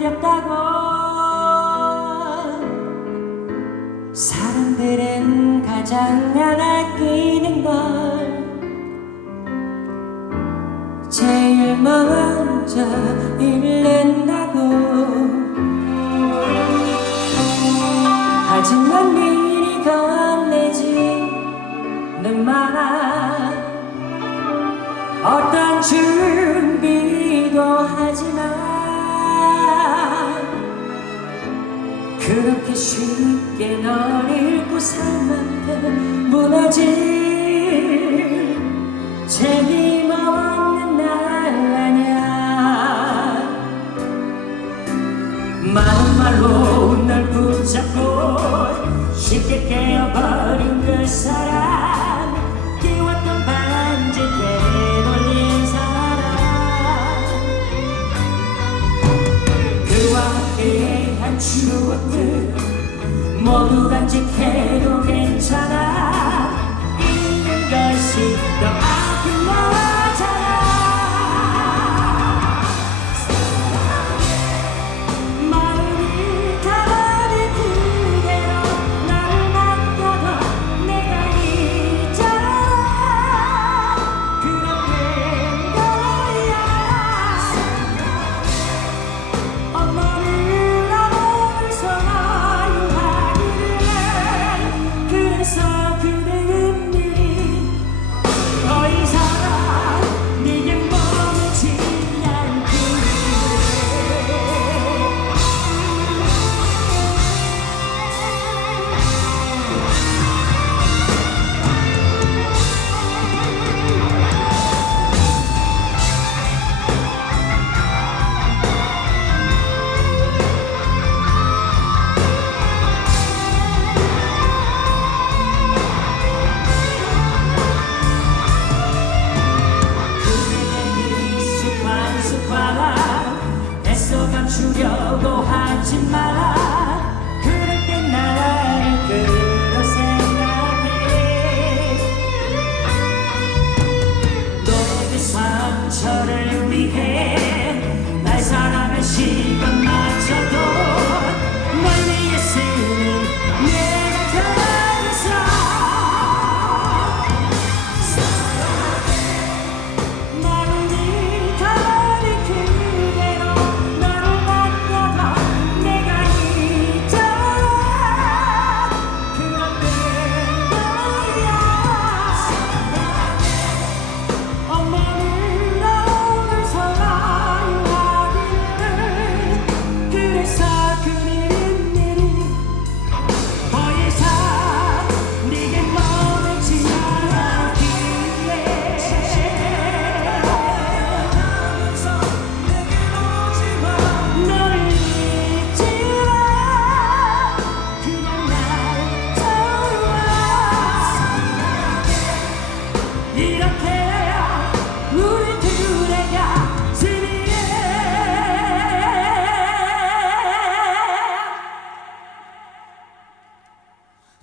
두렵다고. 사람들은 가장 날 아끼는 걸 제일 먼저 잃는다 그렇게 쉽게 널 잃고 살 만큼 무너질 책임 없는 날 아냐 많은 말로 널 붙잡고 쉽게 깨어버린 그 사람 추억들 모두 간직해도 괜찮아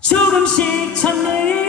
조금씩 찾는